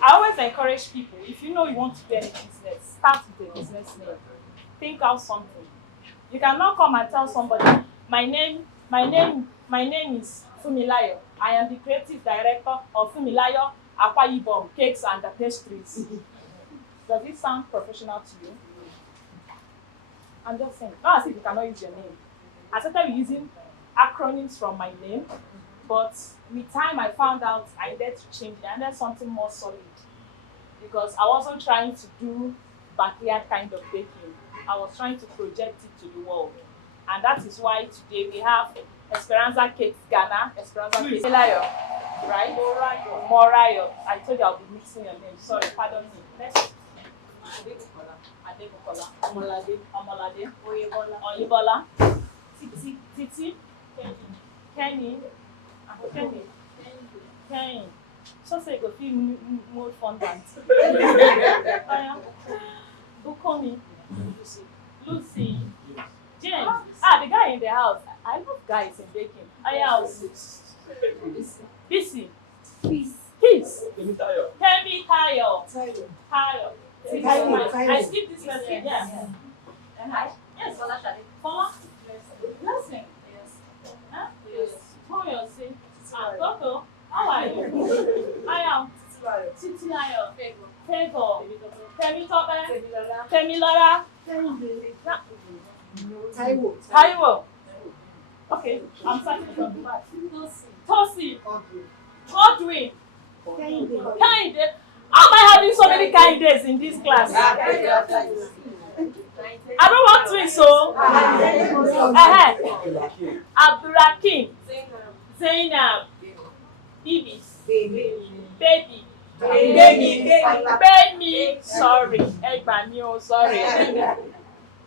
I always encourage people, if you know you want to do any business, start with a business name. Think out something. You cannot come and tell somebody, my name is Fumilayo. I am the creative director of Fumilayo Akwa Ibom Cakes and the Pastries. Does it sound professional to you? I'm just saying, not as if you cannot use your name. I started using acronyms from my name, but with time I found out I needed to change it. I needed something more solid because I wasn't trying to do backyard kind of baking. I was trying to project it to the world. And that is why today we have Esperanza Cakes Ghana, Esperanza Cakes Morayo, right? Morayo. I told you I'll be mixing your name. Sorry, pardon me. Next. Adebukola. Omolade. Oyebola. Titi. Kenny. So say go feel more fondant. Bukomi. Lucy. James. The guy in the house. I love guys in baking. Busy. Peace. Kemi Tayo. I skip this message. Yeah. Yes. Fola. Blessing. Yes. Huh? Yes. Toyo say. Toto. How are you? I am. Titilayo. Favor. Kemi Tope. Kemi Lara. Taiwo. Okay, I'm starting from the back. Tosi. Godwin. Kinde. How am I having so many Kindes in this class? I don't want twins, so. Abdurakim. Zainab. Bibi. Baby. Sorry.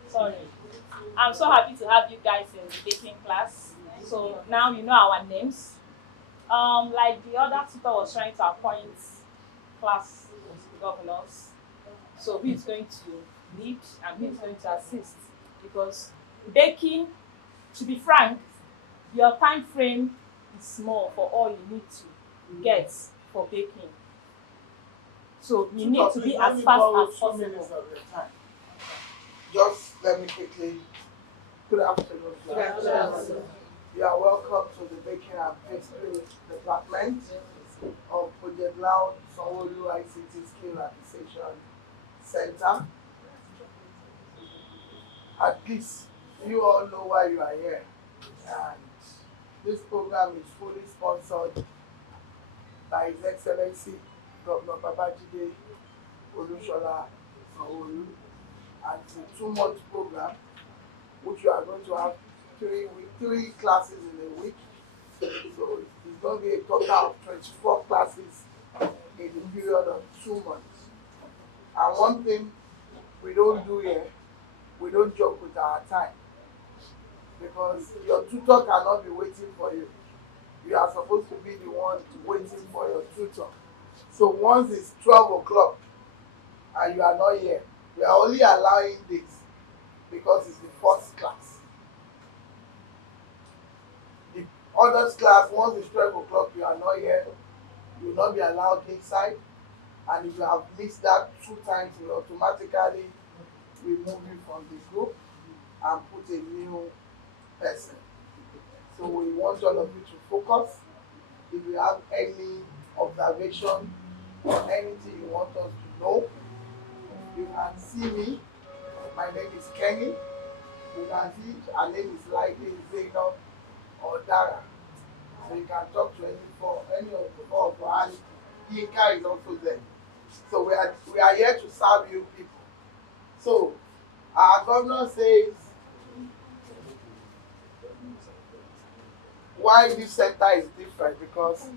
Sorry. I'm so happy to have you guys in the baking class. So now you know our names. Like the other tutor was trying to appoint class governors. So who is going to lead and who is going to assist? Because baking, to be frank, your time frame is small for all you need to get for baking. So you need to be as fast as possible. Just let me quickly. Good afternoon. You are welcome to the Baking and Pastries Department of Project Loud Sanwo-Olu ICT Skill Acquisition Center. At least you all know why you are here. And this program is fully sponsored by His Excellency Governor Babajide Olusola Sanwo-Olu. And it's a 2-month program, which you are going to have 3 classes in a week. So it's going to be a total of 24 classes in the period of 2 months. And one thing we don't do here, we don't joke with our time. Because your tutor cannot be waiting for you. You are supposed to be the one waiting for your tutor. So once it's 12 o'clock and you are not here, we are only allowing this because it's the first class. The others class, once it's 12 o'clock, you are not here, you will not be allowed inside. And if you have missed that 2 times, we automatically remove you from the group and put a new person. So we want all of you to focus. If you have any observation or anything you want us to know, you can see me. My name is Kenny. You can see her name is likely Zainab or Dara. So you can talk to any of the 4 of us. And Yinka is also there. So we are here to serve you people. So our governor says why this center is different, because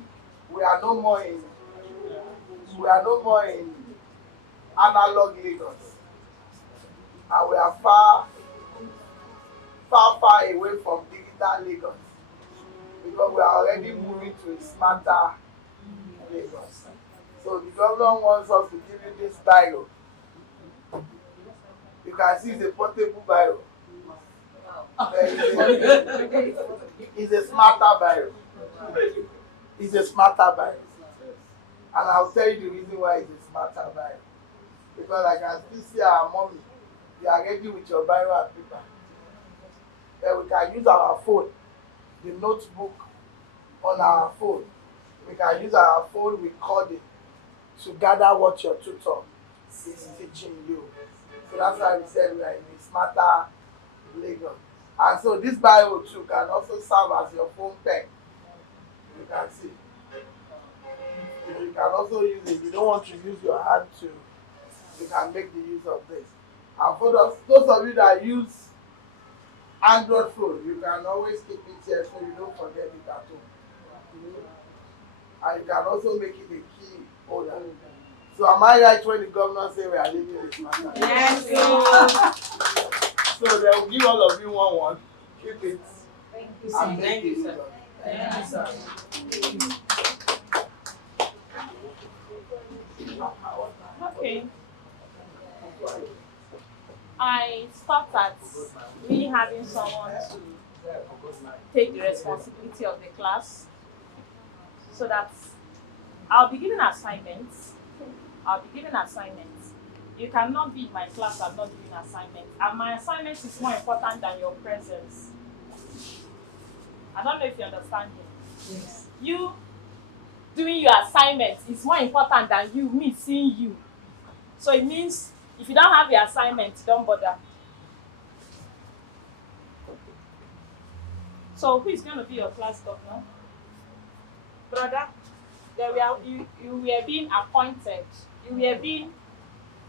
we are no more in analog Lagos, and we are far away from digital Lagos, because we are already moving to a smarter Lagos. So the governor wants us to give you this biro. You can see it's a portable biro. It's a smarter biro. It's a smarter biro. And I'll tell you the reason why it's a smarter buy. Because I can still see our mommy, they are ready with your biro and paper. Then we can use our phone, the notebook on our phone. We can use our phone recording to gather what your tutor is teaching you. So that's why we said we are in a smarter Lagos. And so this biro too can also serve as your phone pen. You can see. You can also use it. If you don't want to use your hand to, you can make the use of this. And for those of you that use Android phone, you can always keep it here so you don't forget it at home. And you can also make it a key holder. So am I right when the governor say we are leaving this matter? Yes. So they will give all of you one. Keep it. Thank you, And sir. make the use of it. Thank you, sir. Okay. I stopped at me having someone to take the responsibility of the class, so that I'll be giving assignments. You cannot be in my class and not doing assignments. And my assignment is more important than your presence. I don't know if you understand me. Yes. You doing your assignment is more important than me seeing you. So it means if you don't have your assignment, don't bother. So who is going to be your class governor? Brother, you were being appointed.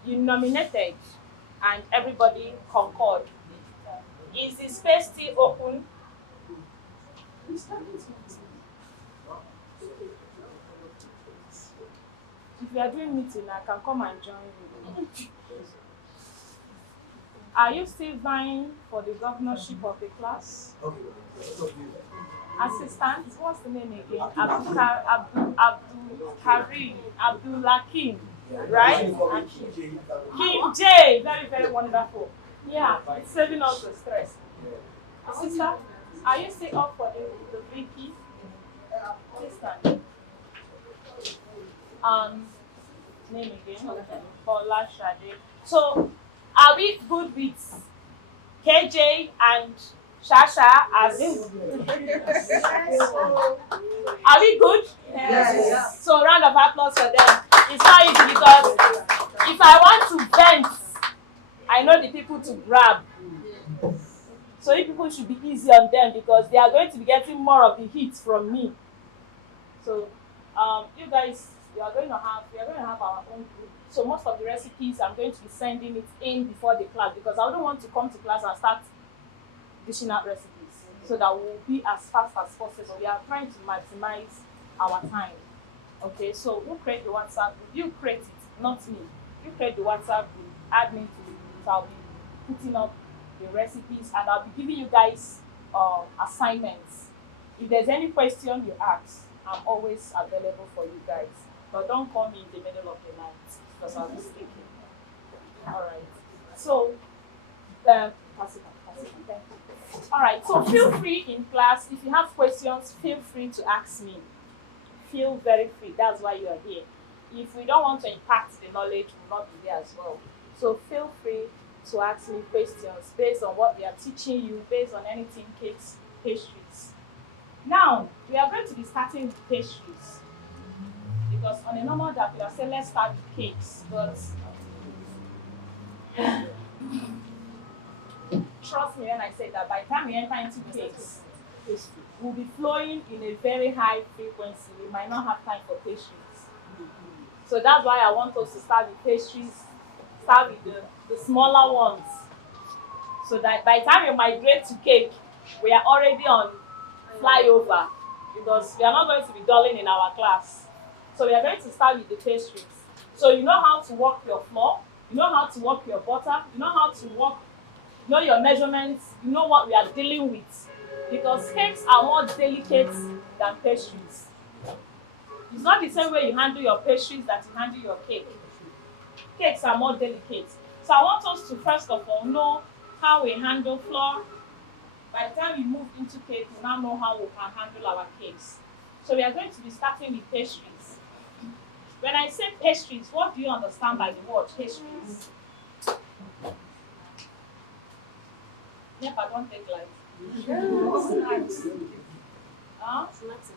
You nominated, and everybody concurred. Is the space still open? If you are doing meeting, I can come and join you. Are you still vying for the governorship of the class? Assistant, what's the name again? Abdul Lakim, right? And Kim J, very, very wonderful. Yeah, it's saving us the stress. Sister, are you still up for the VP? Sister. Name again? Paula Shade. So, are we good with KJ and Shasha as Are we good? Yes. So round of applause for them. It's not easy because if I want to vent, I know the people to grab. So you people should be easy on them because they are going to be getting more of the heat from me. So you guys, we are going to have our own group. So most of the recipes I'm going to be sending it in before the class because I don't want to come to class and start dishing out recipes. So that we'll be as fast as possible. We are trying to maximize our time. Okay, so who create the WhatsApp group? You create it, not me. You create the WhatsApp group, add me to it. So I'll be putting up the recipes and I'll be giving you guys assignments. If there's any question you ask, I'm always available for you guys. But don't call me in the middle of the night because I'll be sleeping. Alright. So pass it on. Thank you. Alright, so feel free in class. If you have questions, feel free to ask me. Feel very free. That's why you are here. If we don't want to impact the knowledge, we'll not be there as well. So feel free to ask me questions based on what we are teaching you, based on anything cakes, pastries. Now, we are going to be starting with pastries. Because on a normal day, we have said let's start with cakes, but trust me when I say that by the time we enter into cakes, we'll be flowing in a very high frequency. We might not have time for pastries. So that's why I want us to start with pastries, start with the smaller ones. So that by the time you migrate to cake, we are already on flyover because we are not going to be dulling in our class. So we are going to start with the pastries. So you know how to work your flour, you know how to work your butter, you know how to work, you know your measurements, you know what we are dealing with. Because cakes are more delicate than pastries. It's not the same way you handle your pastries that you handle your cake. Cakes are more delicate. So I want us to first of all know how we handle flour. By the time we move into cake, we now know how we can handle our cakes. So we are going to be starting with pastries. When I say pastries, what do you understand by the word pastries? Never don't take life. Snacks. Huh? Snacks.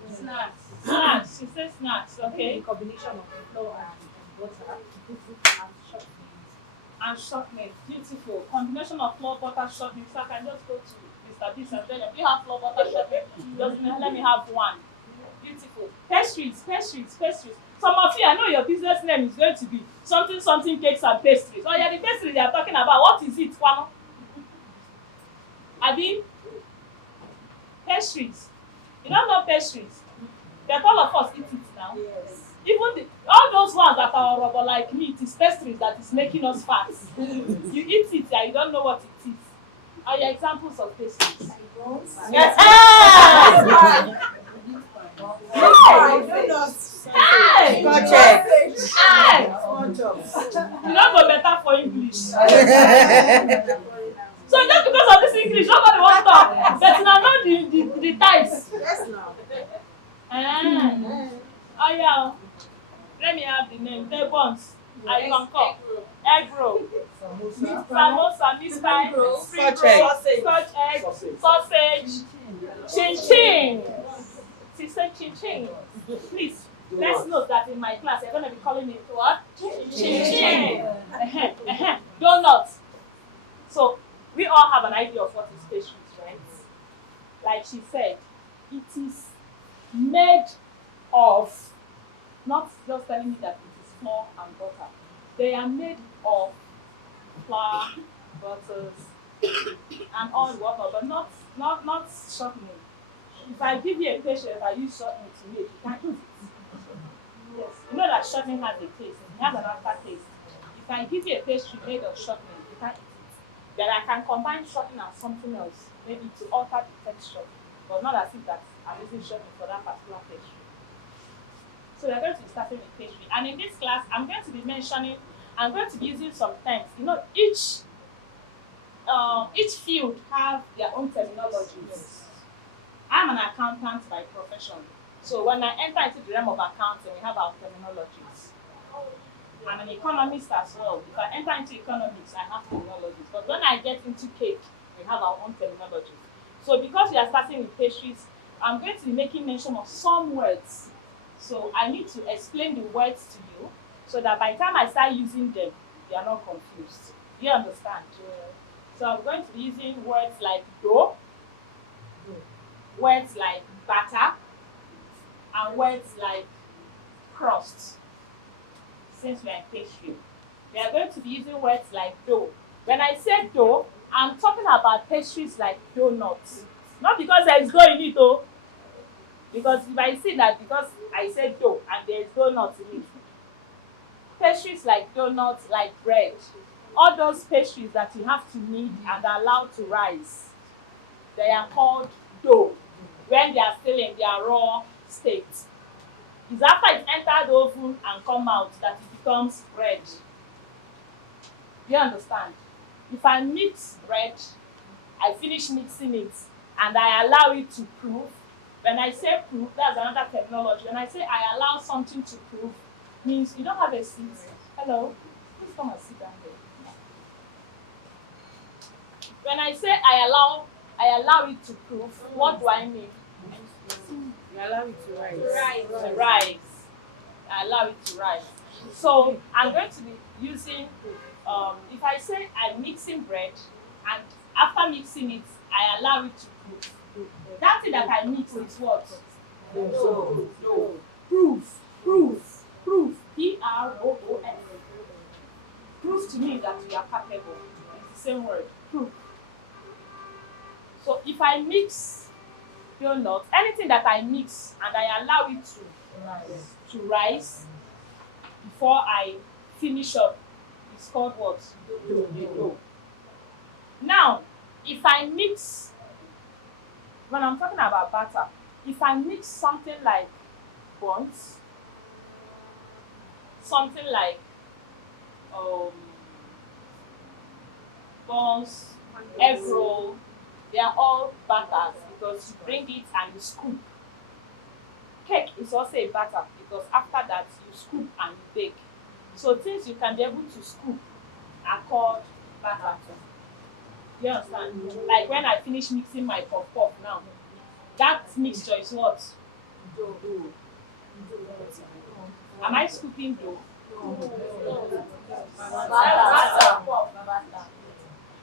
Snacks. She says snacks, A okay? combination of flour and butter and chocolate. And shortening. Beautiful. Combination of flour, butter, shortening. So I can just go to Mr. Beast and tell them, do you have flour, butter, shortening? Just let me have one. Beautiful. Pastries, pastries, pastries. Some of you, I know your business name is going to be something, something cakes and pastries. Oh yeah, the pastries they are talking about. What is it, Kwano? Abi? Pastries. You don't know pastries. But all of us eat it now. Yes. Even all those ones that are rubber like me, it is pastries that is making us fat. You eat it and you don't know what it is. Are your examples of pastries? Yes. Hey! Go check. Hey! You don't go better for English. So just because of this English, nobody wants to talk. But now know the types. Yes, now. Oh yeah. Let me have the name. The buns. I can call. Egg roll. Samosa, meat pie, spring Scotch egg. roll, scotch egg, sausage, chin chin. She said chin chin. Please, let's note that in my class, you're going to be calling it what? Chin chin. Donuts. So, we all have an idea of what is pastries, right? Like she said, it is made of, not just telling me that it is flour and butter. They are made of flour, butters, and all whatnot, but not shortening. If I give you a pastry, if I use shortening to make, you can't eat it. Yes, you know that shortening has a taste. It has an aftertaste. If I give you a pastry made of shortening, you can't eat it. Then I can combine shortening and something else, maybe to alter the texture, but not as if that I'm using shortening for that particular pastry. So we're going to be starting with pastry. And in this class, I'm going to be using some terms. You know, each field have their own terminologies. I'm an accountant by profession. So when I enter into the realm of accounting, we have our terminologies. I'm an economist as well. If I enter into economics, I have terminologies. But when I get into cake, we have our own terminologies. So because we are starting with pastries, I'm going to be making mention of some words. So I need to explain the words to you so that by the time I start using them, you are not confused. Do you understand? So I'm going to be using words like dough, words like batter, and words like crust. Since we are in pastry, we are going to be using words like dough. When I say dough, I'm talking about pastries like donuts. Not because there is dough in it, though. Because if I see that because I said dough and there is donuts in it. Pastries like donuts, like bread. All those pastries that you have to knead and are allowed to rise. They are called dough when they are still in their raw state. It's after it enters the oven and come out that it becomes bread. Do you understand? If I mix bread, I finish mixing it and I allow it to proof. When I say proof, that's another terminology. When I say I allow something to proof, means you don't have a seat. Hello? Please come and sit down there. When I say I allow it to proof, what do I mean? You allow it to rise. To rise. I allow it to rise. So I'm going to be using, if I say I'm mixing bread and after mixing it, I allow it to proof. That thing that I mix is what? Dough. Proof. P-R-O-O-F. Proof to me that we are capable. It's the same word. Proof. So if I mix donuts, anything that I mix and I allow it to rise before I finish up, it's called what? Dough. Now, if I mix, when I'm talking about batter, if I mix something like buns, something like buns, egg roll, they are all batters because you bring it and you scoop. Cake is also a batter because after that you scoop and you bake. So things you can be able to scoop are called batter. You understand? Like when I finish mixing my puff puff now, that mixture is what? Am I scooping dough?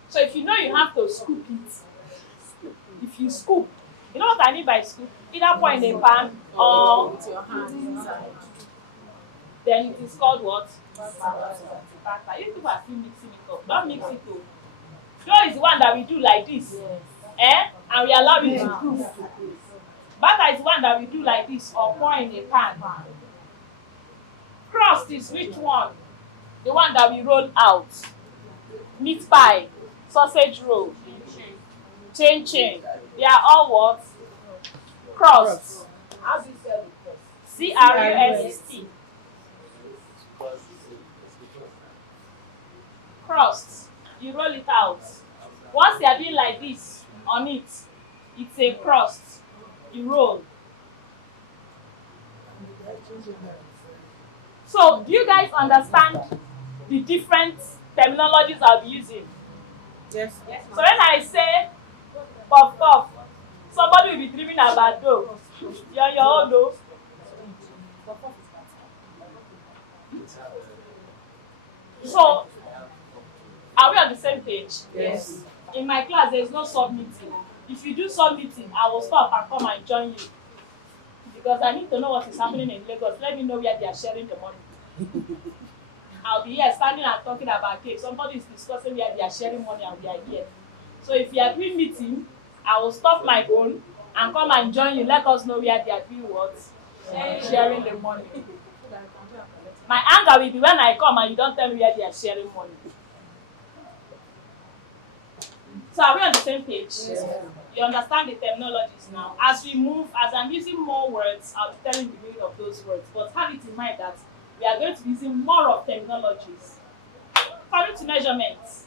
So if you know you have to scoop it, if you scoop, you know what I mean by scoop? Either pour in a pan or With your hand inside. then it is called what? Batter. You people are still mixing it up. Don't mix it up. Dough is the one that we do like this. And we allow it to cook. Batter is the one that we do like this or pour in a pan. Crust is which one? The one that we roll out. Meat pie, sausage roll, chain. They are all what? Crust. How do you sell the crust? CRUST. Crust. You roll it out. Once they are doing like this on it, it's a crust. You roll. So, do you guys understand the different terminologies I'll be using? Yes. So when I say puff puff, somebody will be dreaming about dough. You're on your own dough. So, are we on the same page? Yes. In my class, there is no sub-meeting. If you do sub-meeting, I will stop and come and join you. Because I need to know what is happening in Lagos. Let me know where they are sharing the money. I'll be here standing and talking about cake. Somebody is discussing where they are sharing money and we are here. So if you are doing meeting, I will stop my own and come and join you. Let us know where they are doing what? Sharing the money. My anger will be when I come and you don't tell me where they are sharing money. So are we on the same page? Yes. You understand the terminologies now. As we move, as I'm using more words, I'll be telling the meaning of those words. But have it in mind that we are going to be using more of terminologies. Coming to measurements.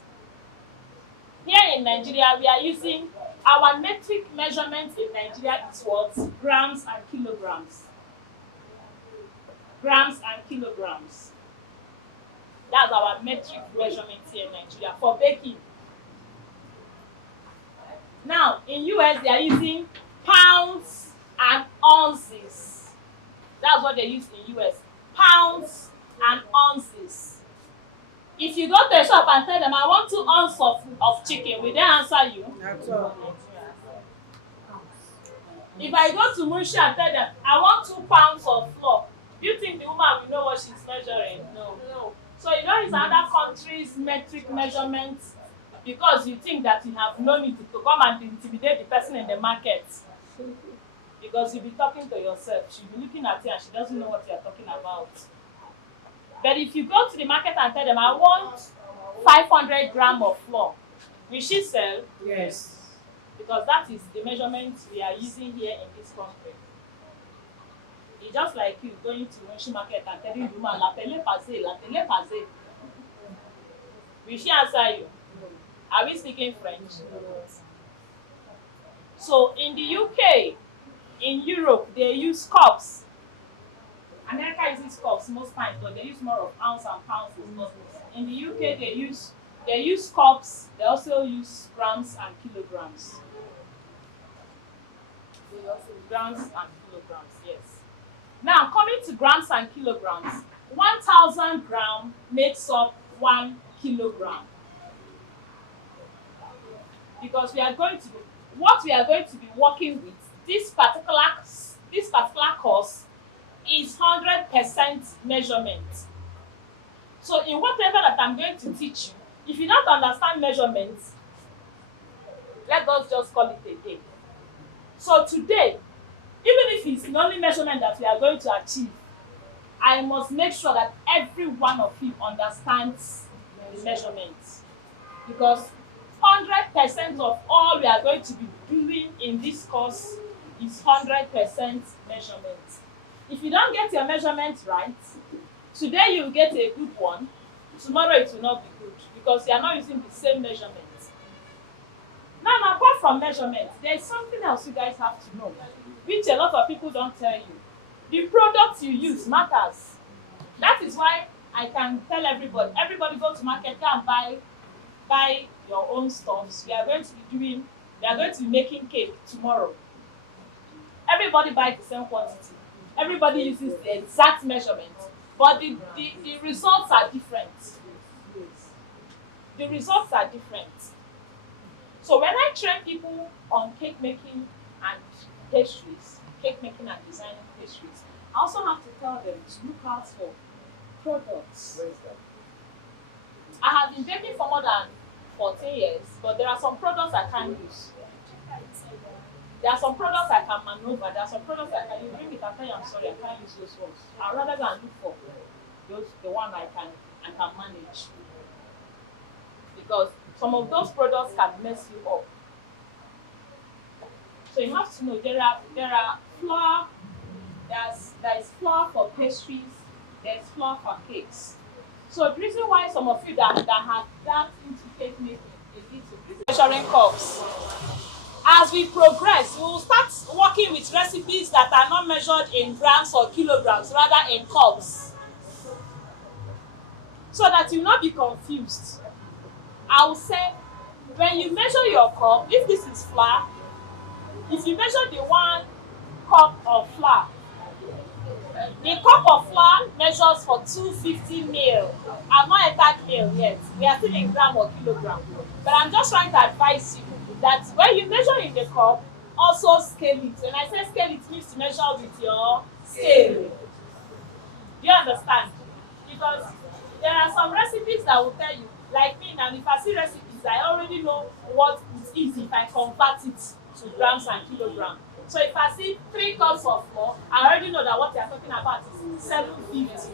Here in Nigeria, we are using our metric measurement in Nigeria is what? Grams and kilograms. Grams and kilograms. That's our metric measurement here in Nigeria for baking. Now, in US, they are using pounds and ounces. That's what they use in US. Pounds and ounces. If you go to a shop and tell them, I want 2 ounces of chicken, will they answer you? That's all. If I go to Munshi and tell them, I want 2 pounds of flour, do you think the woman will know what she's measuring? No. So you know it's other countries' metric measurements because you think that you have no need to come and intimidate the person in the market. Because you'll be talking to yourself. She'll be looking at you and she doesn't know what you're talking about. But if you go to the market and tell them, I want 500 grams of flour, will she sell? Yes. Because that is the measurement we are using here in this country. It's just like you going to Munshi market and telling the woman, la tele passe. Will she answer you? Are we speaking French? So in the UK, in Europe, they use cups. America uses cups most times, but they use more of ounce and pounds. In the UK, they use cups. They also use grams and kilograms. Grams and kilograms, yes. Now, coming to grams and kilograms, 1,000 grams makes up 1 kilogram. Because what we are going to be working with, this particular course is 100% measurement. So in whatever that I'm going to teach you, if you don't understand measurements, let us just call it a day. So today, even if it's the only measurement that we are going to achieve, I must make sure that every one of you understands the measurements. Because 100% of all we are going to be doing in this course is 100% measurement. If you don't get your measurements right, today you will get a good one, tomorrow it will not be good because you are not using the same measurement. Now, apart from measurement, there is something else you guys have to know, which a lot of people don't tell you. The product you use matters. That is why I can tell everybody go to market, go and buy your own stuffs. We are going to be making cake tomorrow. Everybody buys the same quantity. Everybody uses the exact measurement, but the results are different. The results are different. So when I train people on cake making and pastries, cake making and designing pastries, I also have to tell them to look out for products. I have been baking for more than 14 years, but there are some products I can't use. There are some products I can maneuver. There are some products I can use. Bring it and tell you I'm sorry, I can't use those ones. I'd rather go and look for the one I can manage. Because some of those products can mess you up. So you have to know there are flour, there is flour for pastries, there's flour for cakes. So the reason why some of you that have that into cake making a little measuring cups. As we progress, we will start working with recipes that are not measured in grams or kilograms, rather in cups. So that you will not be confused. I will say, when you measure your cup, if this is flour, if you measure the 1 cup of flour, the cup of flour measures for 250 ml. I've not entered ml yet. We are still in gram or kilogram. But I'm just trying to advise you that when you measure in the cup, also scale it. When I say scale, it means to measure with your scale. Do you understand? Because there are some recipes that will tell you, like me now, if I see recipes, I already know what it is if I convert it to grams and kilograms. So if I see 3 cups of flour, I already know that what they are talking about is 750.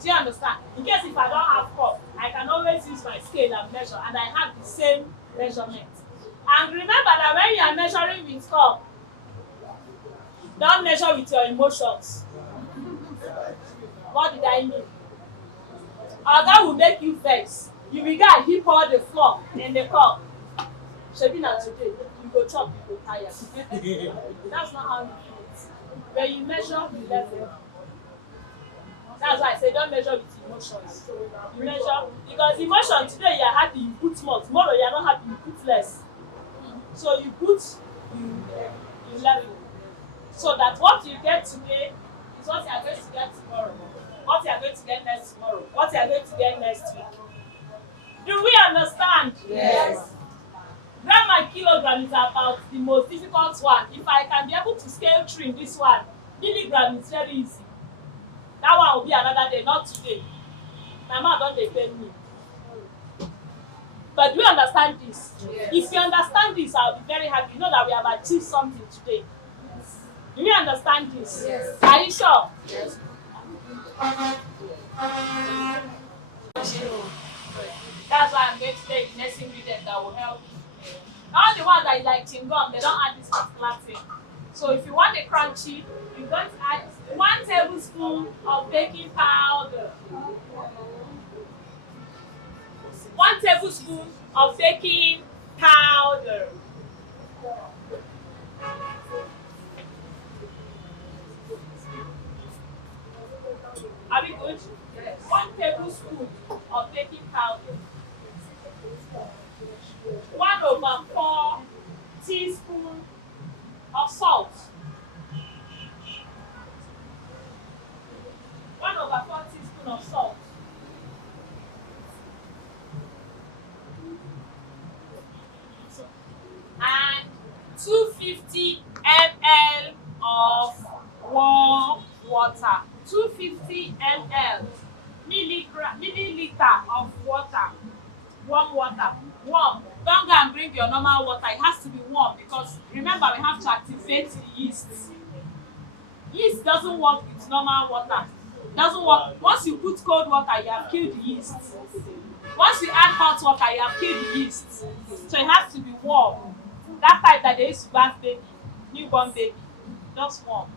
Do you understand? In case if I don't have cup, I can always use my scale and measure, and I have the same measurement. And remember that when you are measuring with cup, don't measure with your emotions. What did I mean? Oga will make you vex. You will go and heap all the flour in the cup. Shebi na today, you go chop, you go tire. That's not how you do it. When you measure the level, that's why I say don't measure with emotions. You measure, because emotion today you are happy, you put more. Tomorrow you are not happy, you put less. So you put, you level. So that what you get today is what you are going to get tomorrow. What you are going to get next tomorrow. What you are going to get next week. Do we understand? Yes. Gram and kilogram is about the most difficult one. If I can be able to scale through in this one, milligram is very easy. That one will be another day, not today. My mom don't dey pay me. But do you understand this? Yes. If you understand this, I'll be very happy. You know that we have achieved something today. Do you understand this? Yes. Are you sure? Yes. That's why I'm going to take the next ingredient that will help you. All the ones that is like chewing-gum, they don't add this particular thing. So if you want a crunchy, you're going to add 1 tablespoon of baking powder. 1 tablespoon of baking powder. Are we good? Yes. 1 tablespoon of baking powder. 1/4 teaspoon of salt. 1/4 teaspoon of salt. And 250 ml of warm water. 250 ml milliliter of water. Warm water. Warm. Don't go and bring your normal water. It has to be warm because remember we have to activate the yeast. Yeast doesn't work with normal water. Doesn't work. Once you put cold water, you have killed the yeast. Once you add hot water, you have killed the yeast. So it has to be warm. That type that they used to bath baby, newborn baby. Just warm.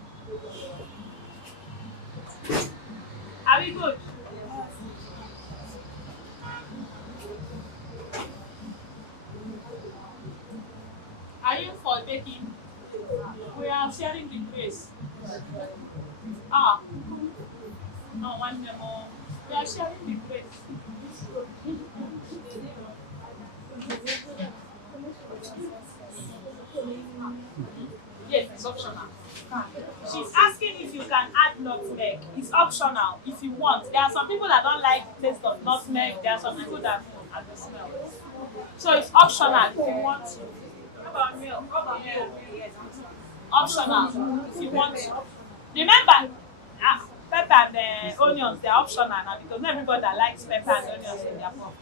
Are we good? Are you for baking? We are sharing the grace. one memo. We are sharing the grace. Yes, it's optional. She's asking if you can add nutmeg. It's optional if you want. There are some people that don't like taste of nutmeg. There are some people that don't and the smell. So it's optional if you want to. How about milk? How about milk? Optional if you want to. Remember, pepper and onions, they're optional now because not everybody that likes pepper and onions in their pot.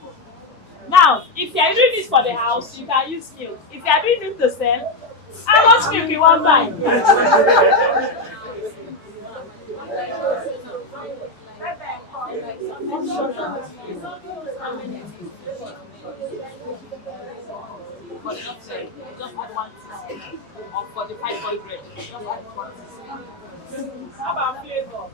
Now, if you are doing this for the house, you can use milk. If you are doing it to sell, how much milk you want buy? For the not say, just add one teaspoon. Or for the 500, just add one teaspoon. How about flavor?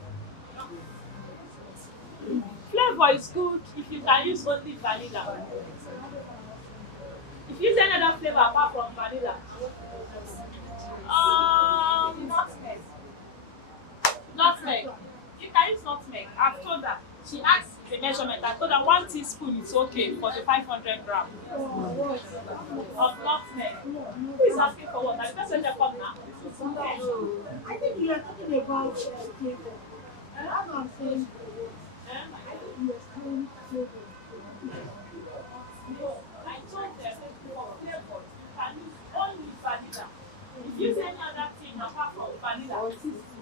Flavor is good if you can use only vanilla. If you use any other flavor apart from vanilla, nutmeg. Nutmeg. You can use nutmeg. I've told her. She asked the measurement. I told her 1 teaspoon is okay for the 500 gram of nutmeg. Who is asking for what? The person that come now. I think you are talking about flavor. That's what I'm saying. You are saying flavor. I told them for flavor, you can use only vanilla. If you use any other thing apart from vanilla,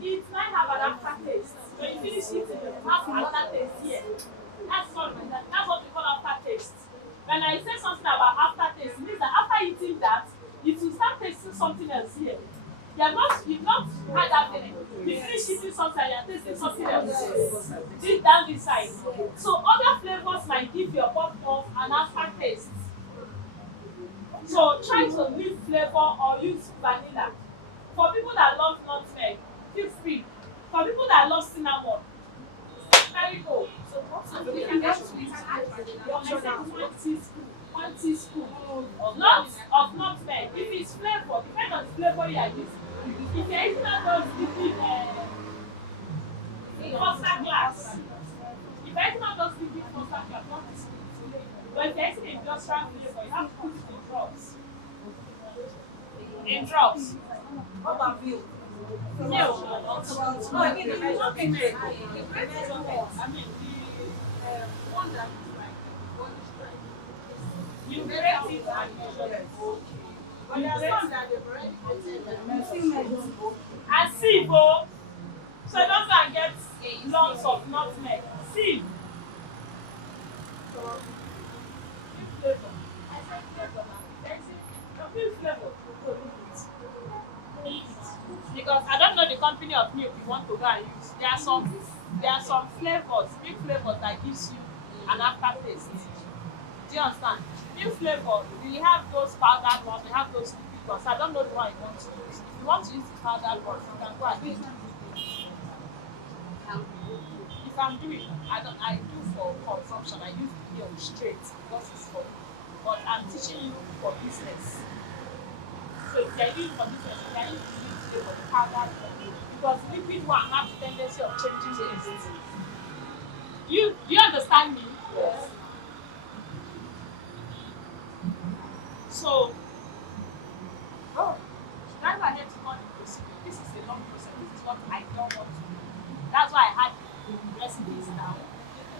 it might have an aftertaste. When you finish eating, you have an aftertaste here. That's what we call aftertaste. When I say something about aftertaste, it means that after eating that, it will start tasting something else here. You've not had that feeling. You finish eating something and you're tasting something else. Deep down inside. So other flavors might give your bottle an aftertaste. So try to leave flavor or use vanilla. For people that love nutmeg, feel free. For people that love cinnamon, very good. So we can get one teaspoon. Not of nutmeg. If it's flavor, depending on the flavor you are using. If you're using those liquid mustard glass, if you're using those liquid mustard glass, 1 teaspoon. But if you're using industrial flavor, you have to put it in drops. In drops. What about milk? Milk. No, I mean the measurement. I mean One that is like one is right. you break it and measure it. But there are some that they've already measured. And sieve, oh. So don't go and get lumps of nutmeg. Sieve. So, flavor. I said flavor now. Feel flavor. Because I don't know the company of milk you want to go and use. There are some flavors, milk flavors that gives you an aftertaste. Do you understand? Milk flavor, we have those powdered ones, we have those liquid ones. I don't know the one you want to use. If you want to use the powdered ones, you can go ahead. If I'm doing, I do for consumption. I use the milk straight because it's for. But I'm teaching you for business. So if you're doing for business, you can use the milk flavor, the powdered one. Because liquid one have the tendency of changing taste. You understand me? Yes. So, that's why I had to call the procedure. This is a long process. This is what I don't want to do. That's why I had the recipes down.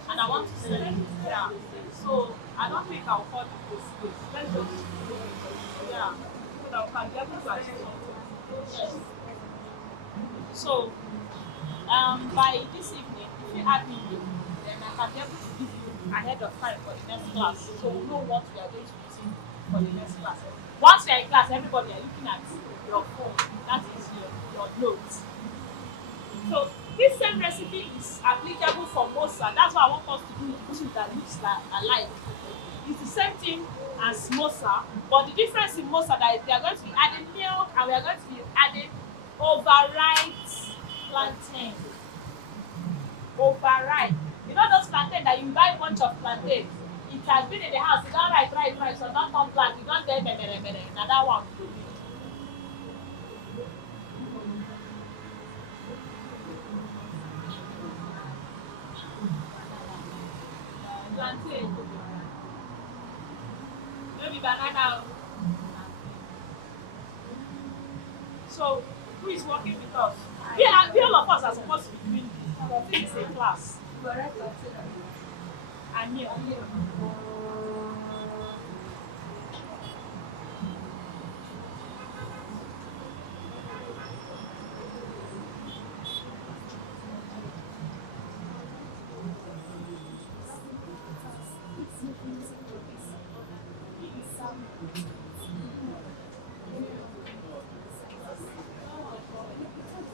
And I want to sell it down. So, I don't think I'll call the procedure. Let's just, yeah. So that we can be able to achieve something. Yes. So, by this evening, if you add me, then I can be able to give you ahead of time for the next class. So we know what we are going to be using for the next class. Once we are in class, everybody are looking at your phone. That is your notes. So this same recipe is applicable for mosa. That's why I want us to do it that looks like alike. It's the same thing as mosa, but the difference in mosa that is we are going to be adding milk and we are going to be adding overripe plantain. Overripe. You know those plantain that you buy a bunch of plantain. It has been in the house, you don't right, so don't come plant, you don't get another one. Plantain. Maybe banana. So, who is working with us? We all of us are supposed to be doing this. But this is a class. I'm here.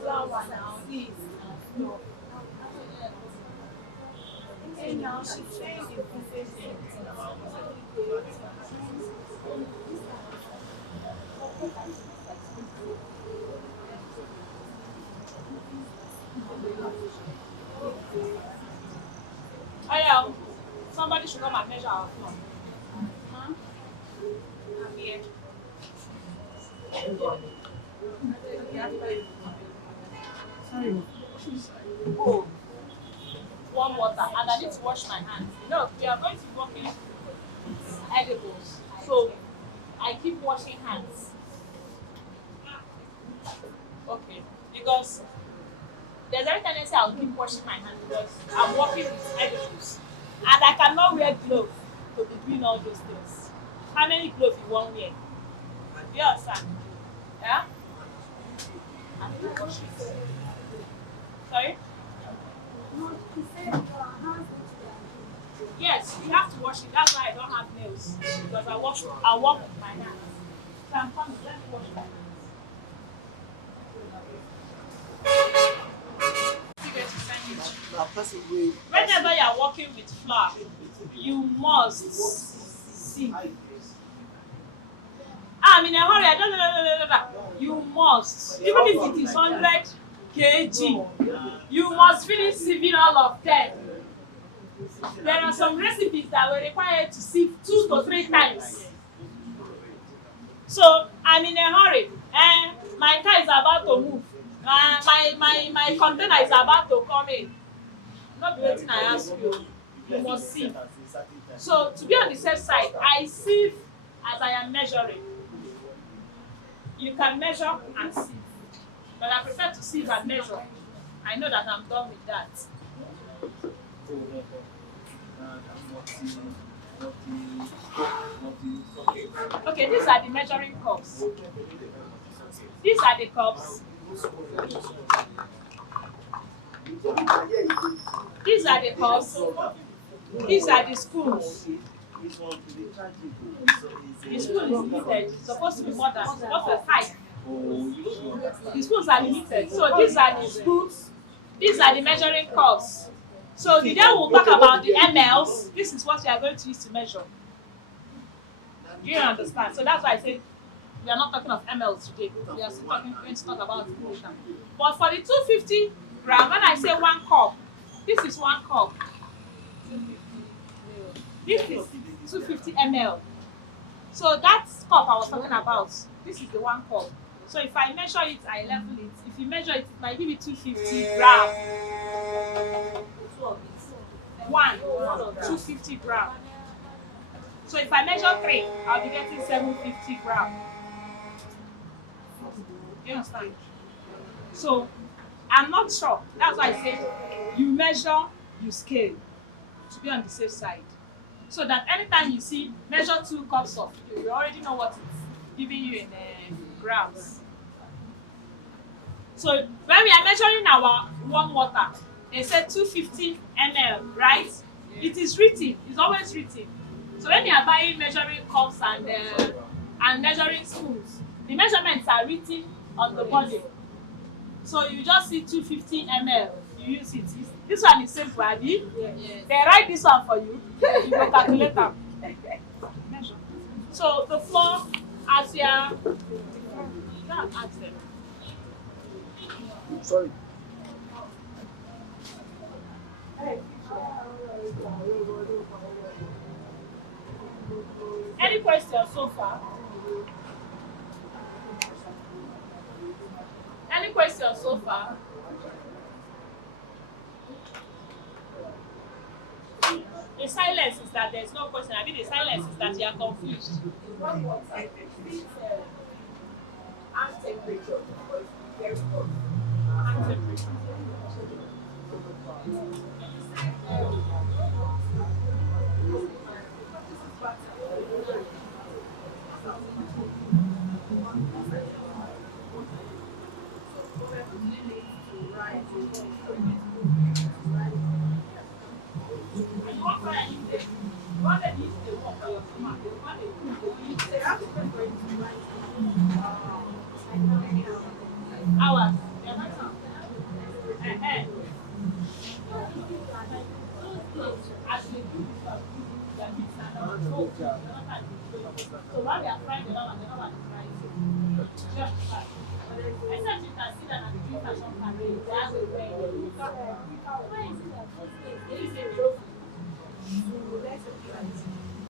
Flower now, please. No. Okay, now she changed the position. Oh yeah, somebody should come and measure our floor. Huh? I'm here. Oh, warm water, and I need to wash my hands. You know, we are going to be working with edibles, so I keep washing hands. Okay, because there's every tendency I'll keep washing my hands because I'm working with edibles, and I cannot wear gloves to be doing all those things. How many gloves you want wear? Do you understand? Yeah? I need to wash it. Sorry? Yes, you have to wash it. That's why I don't have nails. Because I work with my hands. So I'm coming, let me wash my hands. Whenever you are working with flour, you must sieve. I'm in a hurry. I don't know. You must, even if it is 100 kg, you must finish sieving all of them. There are some recipes that were required to sieve 2 to 3 times. So I'm in a hurry, and my car is about to move. My container is about to come in. Not waiting, I ask you. You must sieve. So to be on the safe side, I sieve as I am measuring. You can measure and sieve, but I prefer to sieve and measure. I know that I'm done with that. Okay, these are the measuring cups. These are the cups. These are the cups. These are the spoons. The spoon is limited. It's supposed to be more than what's the height. The spoons are limited. So these are the spoons. These are the measuring cups. So today we'll talk about the mls. This is what we are going to use to measure. Do you understand? So that's why I said we are not talking of mls today. We are still going to talk about the portion. But for the 250 gram, when I say 1 cup, this is 1 cup. This is 250 ml. So that cup I was talking about, this is the 1 cup. So if I measure it, I level it. If you measure it, it might give you 250 gram. 250 gram. So if I measure 3, I'll be getting 750 gram. You understand? So I'm not sure. That's why I say you measure, you scale to be on the safe side. So that anytime you see measure 2 cups of, you already know what it's giving you in grams. So when we are measuring our warm water, they say 250 ml, right? It is written. It's always written. So when you are buying measuring cups and measuring spoons, the measurements are written on the bottle. So you just see 250 ml. You use it. This one is simple, Abby. Yes. They write this one for you. You go calculate them. Measure. So the floor, as you are, ask them. Sorry. Any questions so far? Any questions so far? The silence is that there's no question. I mean, the silence is that you are confused. What was it? This hand temperature was very hot. Hand temperature. And what kind of thing? What they use the work for your stomach? What they cook, they have to pay for it to rise. Hours. Yeah, that's how. As they do this, their meat stand up. So while they are frying the lava, the lava is frying too. Just fry. Except you can see that at the green fashion parade, they have a way.